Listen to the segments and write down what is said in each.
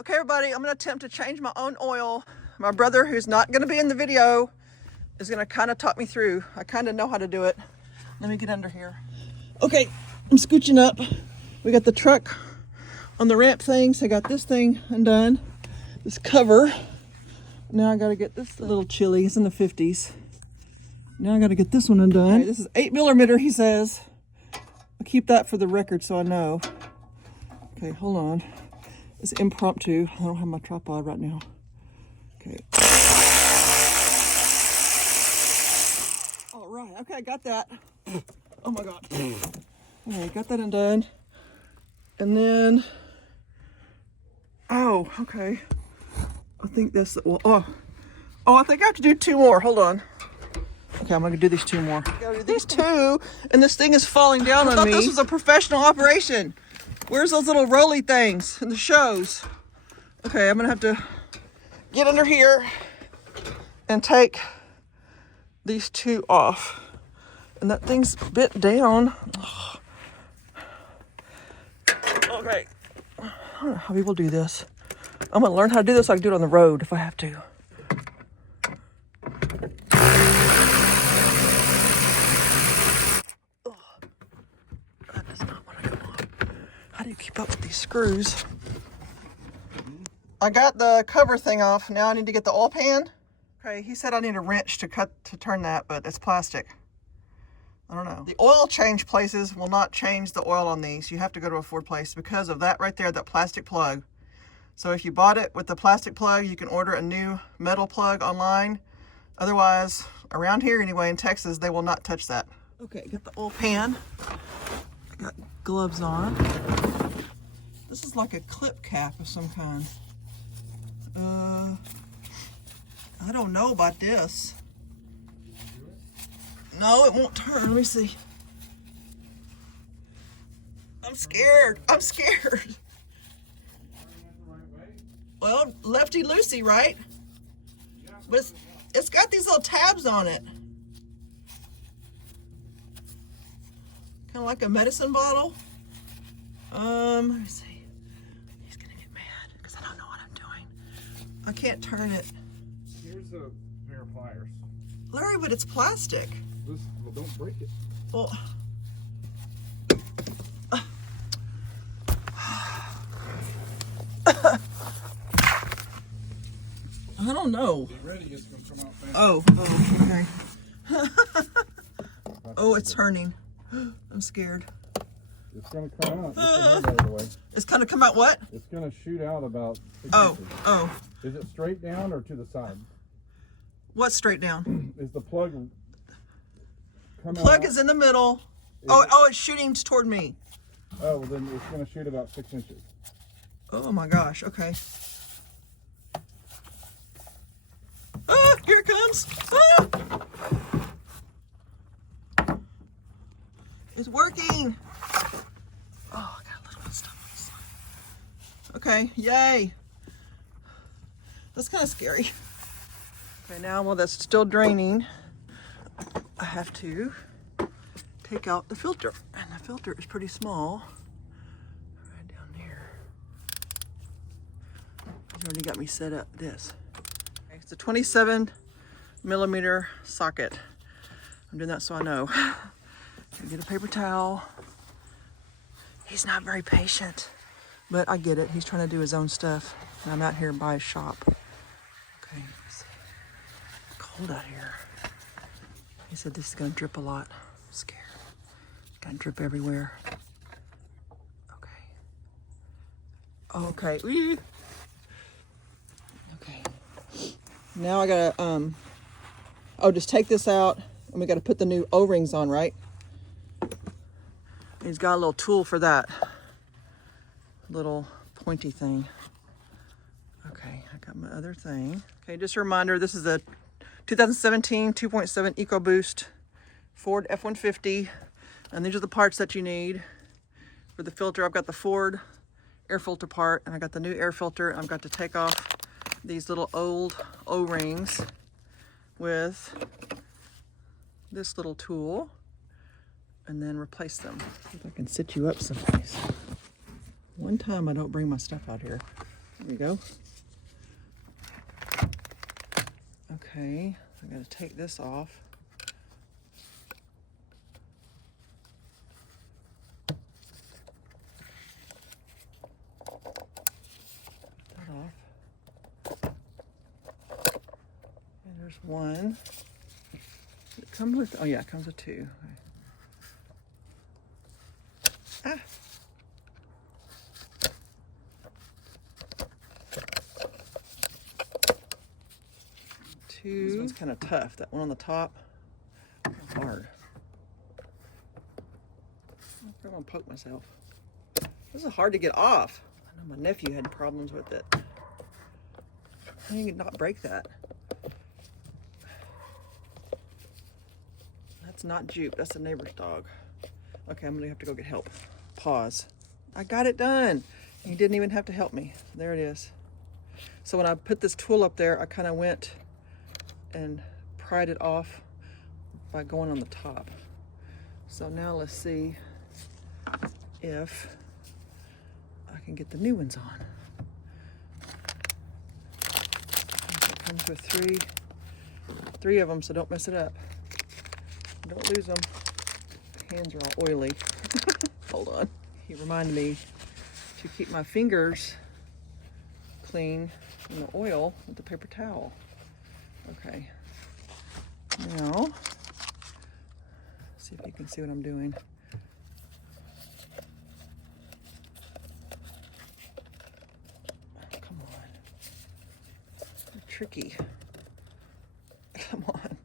Okay, everybody, I'm gonna attempt to change my own oil. My brother, who's not gonna be in the video, is gonna kind of talk me through. I kind of know how to do it. Let me get under here. Okay, I'm scooching up. We got the truck on the ramp thing, so I got this thing undone, this cover. Now I gotta get this a little chilly. It's in the 50s. Now I gotta get this one undone. Okay, this is 8mm, he says. I'll keep that for the record so I know. Okay, hold on. It's impromptu. I don't have my tripod right now. Okay. All right. Okay, I got that. Oh my God. Okay, got that undone. And then, oh, okay. I think that's, well, I think I have to do 2 more. Hold on. Okay, I'm gonna do these 2 more. Gotta do these 2, and this thing is falling down on me. I thought this was a professional operation. Where's those little rolly things in the shows? Okay, I'm gonna have to get under here and take these 2 off. And that thing's bent down. Okay, I don't know how people do this. I'm gonna learn how to do this so I can do it on the road if I have to. That does not want to come off. How do you keep up with these screws? I got the cover thing off. Now I need to get the oil pan. Okay, he said I need a wrench to turn that, but it's plastic. I don't know. The oil change places will not change the oil on these. You have to go to a Ford place because of that right there, that plastic plug. So if you bought it with the plastic plug, you can order a new metal plug online. Otherwise, around here anyway, in Texas, they will not touch that. Okay, get the oil pan. I got gloves on. This is like a clip cap of some kind. I don't know about this. No, it won't turn. Let me see. I'm scared. I'm scared. Well, lefty-loosey, right? But it's got these little tabs on it. Kind of like a medicine bottle. Let me see. He's gonna get mad because I don't know what I'm doing. I can't turn it. Here's a pair of pliers. Larry, but it's plastic. Well, don't break it. Well, I don't know. Get ready, it's gonna come out fast. Oh, okay. Oh, it's turning. I'm scared. It's gonna come out. Get your hand out of the way. It's gonna come out what? It's gonna shoot out about 6 Oh, inches. oh. Is it straight down or to the side? What's straight down? Is the plug Plug is in the middle. Oh, it's shooting toward me. Oh, well then it's gonna shoot about 6 inches. Oh my gosh, okay. Ah, here it comes. Ah! It's working. Oh, I got a little bit of stuff on this side. Okay, yay. That's kind of scary. Okay, now while that's still draining, I have to take out the filter. And the filter is pretty small. Right down there. He's already got me set up this. Okay, it's a 27mm socket. I'm doing that so I know. Get a paper towel. He's not very patient, but I get it. He's trying to do his own stuff. And I'm out here by his shop. Okay, let's see. It's cold out here. He said this is gonna drip a lot. I'm scared. It's gonna drip everywhere. Okay. Okay. Whee! Okay. Now I gotta just take this out and we gotta put the new O-rings on, right? He's got a little tool for that. Little pointy thing. Okay, I got my other thing. Okay, just a reminder, this is a 2017 2.7 EcoBoost Ford F-150. And these are the parts that you need for the filter. I've got the Ford air filter part and I got the new air filter. I've got to take off these little old O-rings with this little tool and then replace them. See if I can sit you up someplace. One time I don't bring my stuff out here. There we go. Okay, I gotta take this off. That off. And there's one. Does it come with, oh yeah, it comes with two. Ah. This one's kind of tough. That one on the top, hard. I'm gonna poke myself. This is hard to get off. I know my nephew had problems with it. How do you not break that? That's not Jupe. That's the neighbor's dog. Okay, I'm gonna have to go get help. Pause. I got it done. You didn't even have to help me. There it is. So when I put this tool up there, I kind of went and pried it off by going on the top. So now let's see if I can get the new ones on. It comes with three of them, so don't mess it up. Don't lose them. Hands are all oily. Hold on. He reminded me to keep my fingers clean in the oil with the paper towel. Okay, now, see if you can see what I'm doing. Come on. They're tricky. Come on.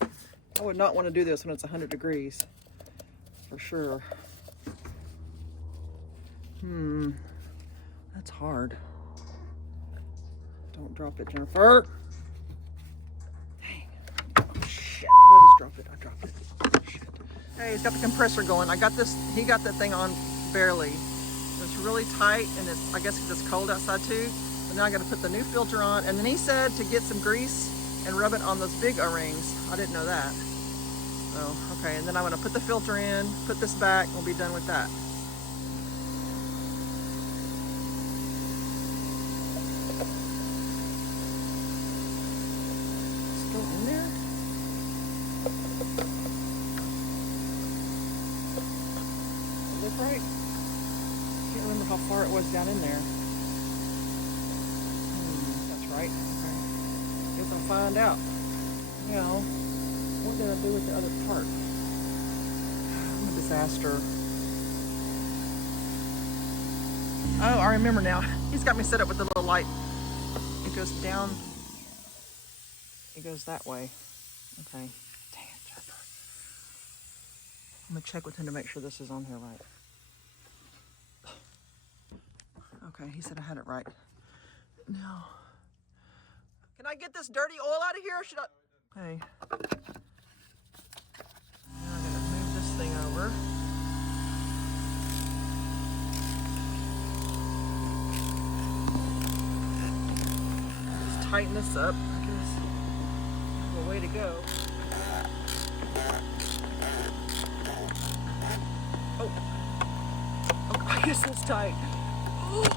I would not want to do this when it's 100 degrees, for sure. That's hard. Don't drop it, Jennifer. I just dropped it. I dropped it. Shit. Hey, he's got the compressor going. I got this. He got that thing on barely. It's really tight, and it's, I guess it's cold outside too. But now I got to put the new filter on. And then he said to get some grease and rub it on those big O-rings. I didn't know that. So okay, and then I'm gonna put the filter in, put this back, and we'll be done with that. Still in there? Look right. Can't remember how far it was down in there. That's right. Okay. Guess I'll find out. Now, what did I do with the other part? I'm a disaster. Oh, I remember now. He's got me set up with the little light. It goes down. It goes that way. Okay. Dang it, Jennifer. I'm gonna check with him to make sure this is on here right. Okay, he said I had it right. Now, can I get this dirty oil out of here, or should I? Okay. Now I'm gonna move this thing over. Let's tighten this up. I guess there's a way to go. Oh, I guess that's tight.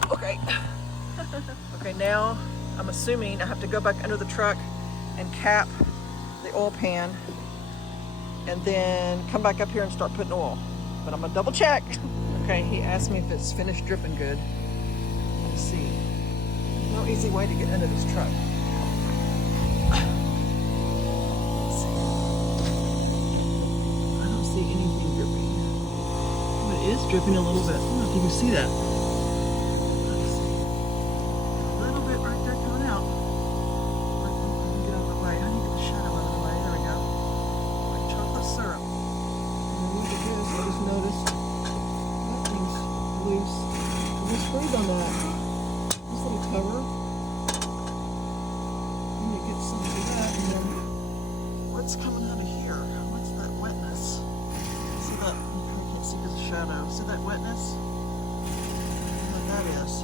Okay. Okay, now I'm assuming I have to go back under the truck and cap the oil pan and then come back up here and start putting oil. But I'm gonna double check. Okay, he asked me if it's finished dripping good. Let's see. There's no easy way to get under this truck. Let's see. I don't see anything dripping. Oh, it is dripping a little bit. I don't know if you can see that. Let's see. A little bit right there coming out. Get out of the way. I need to get the shadow out of the way. There we go. Like chocolate syrup. And then what it is, I just noticed that thing's loose. There's screws on that. This little cover. I'm gonna get some of that, and then what's coming out of here? What's that wetness? See that? I can't see because of the shadow. See that wetness? What that is?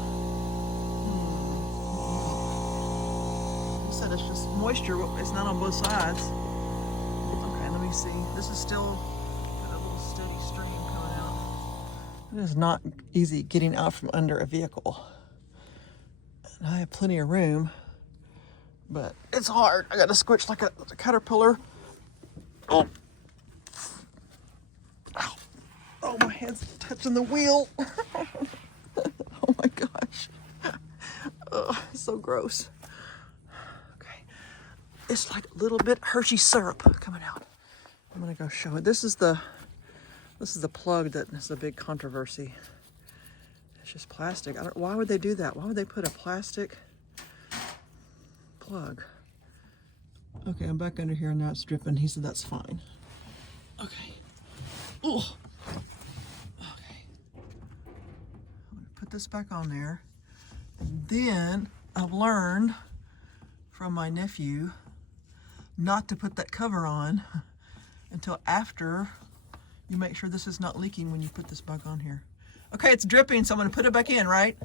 He said it's just moisture. It's not on both sides. Okay, let me see. This is still got a little steady stream coming out. It is not easy getting out from under a vehicle. And I have plenty of room, but it's hard. I got to squish like a caterpillar. Oh. Ow. Oh, my head's touching the wheel. Oh my gosh. Ugh, so gross. Okay. It's like a little bit Hershey syrup coming out. I'm gonna go show it. This is the plug that is a big controversy. It's just plastic. Why would they do that? Why would they put a plastic plug? Okay, I'm back under here and now it's dripping. He said that's fine. Okay. Oh. Okay. I'm gonna put this back on there. And then I've learned from my nephew not to put that cover on until after you make sure this is not leaking when you put this back on here. Okay, it's dripping, so I'm gonna put it back in, right?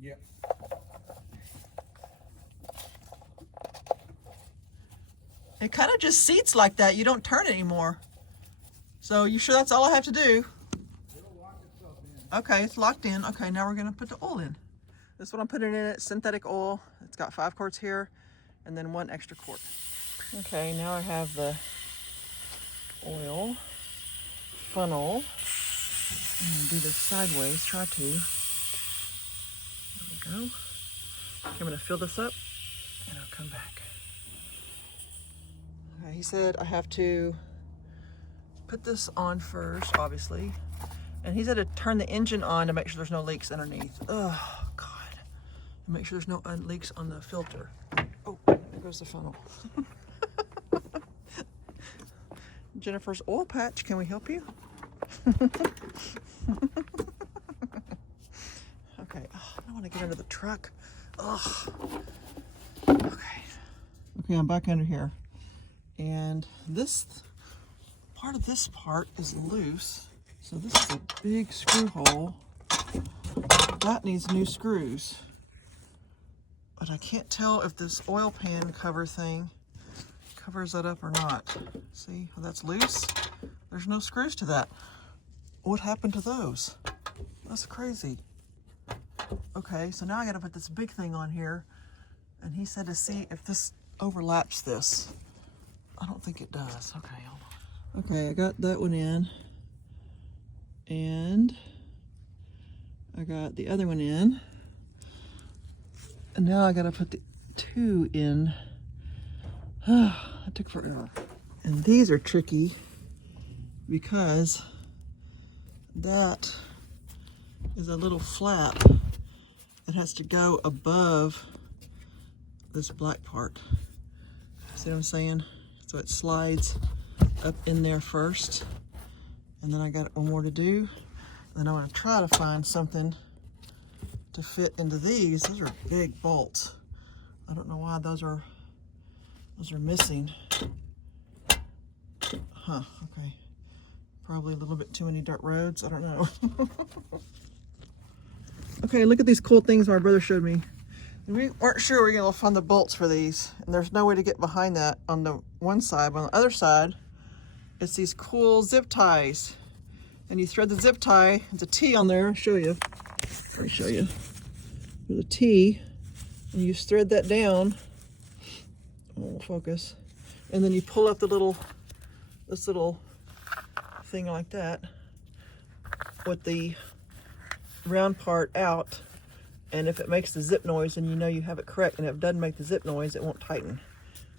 Yeah. It kind of just seats like that. You don't turn it anymore. So you sure that's all I have to do? It'll lock itself in. Okay, it's locked in. Okay, now we're gonna put the oil in. This is what I'm putting in it, synthetic oil. It's got 5 quarts here and then 1 extra quart. Okay, now I have the oil funnel. I'm gonna do this sideways, try to. There we go. Okay, I'm gonna fill this up and I'll come back. Okay, he said I have to put this on first, obviously. And he said to turn the engine on to make sure there's no leaks underneath. Oh, God. And make sure there's no leaks on the filter. Oh, there goes the funnel. Jennifer's oil patch, can we help you? Okay, oh, I don't want to get under the truck. Ugh. Okay. Okay, I'm back under here. And this part of this part is loose. So this is a big screw hole. That needs new screws. But I can't tell if this oil pan cover thing covers that up or not. See how that's loose? There's no screws to that. What happened to those? That's crazy. Okay, so now I gotta put this big thing on here. And he said to see if this overlaps this. I don't think it does. Okay, hold on. Okay, I got that one in. And I got the other one in. And now I gotta put the 2 in. That took forever. And these are tricky because that is a little flap that has to go above this black part. See what I'm saying? So it slides up in there first. And then I got one more to do. Then I want to try to find something to fit into these. Those are big bolts. I don't know why those are missing. Huh, okay. Probably a little bit too many dirt roads. I don't know. Okay, look at these cool things my brother showed me. We weren't sure we were going to find the bolts for these. And there's no way to get behind that on the one side. But on the other side, it's these cool zip ties. And you thread the zip tie. There's a T on there. I'll show you. Let me show you. There's a T. And you thread that down. Oh, focus. And then you pull up this little thing like that with the round part out. And if it makes the zip noise, then you know you have it correct. And if it doesn't make the zip noise, it won't tighten.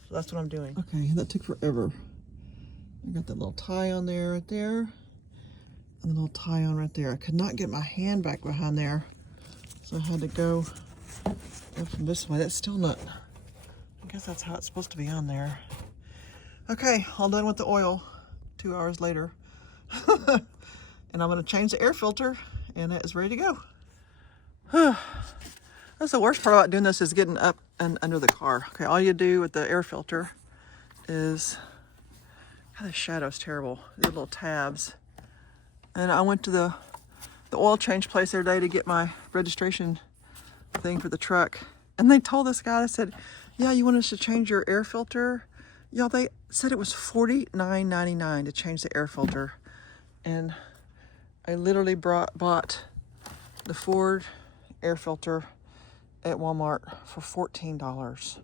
So that's what I'm doing. Okay, that took forever. I got that little tie on there, right there. And the little tie on right there. I could not get my hand back behind there. So I had to go up from this way. That's still not, I guess that's how it's supposed to be on there. Okay, all done with the oil 2 hours later. And I'm gonna change the air filter and it is ready to go. That's the worst part about doing this is getting up and under the car. Okay, all you do with the air filter is, God, the shadow's terrible. These little tabs. And I went to the oil change place the other day to get my registration thing for the truck. And they told this guy, they said, yeah, you want us to change your air filter? Y'all, they said it was $49.99 to change the air filter. And I literally bought the Ford air filter at Walmart for $14.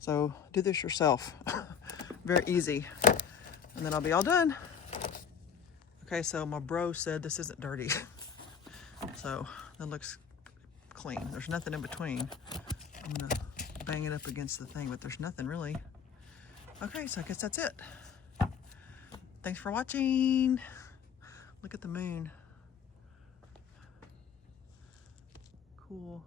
So do this yourself. Very easy. And then I'll be all done. Okay, so my bro said this isn't dirty. So that looks clean. There's nothing in between. I'm gonna bang it up against the thing, but there's nothing really. Okay, so I guess that's it. Thanks for watching. Look at the moon. Cool.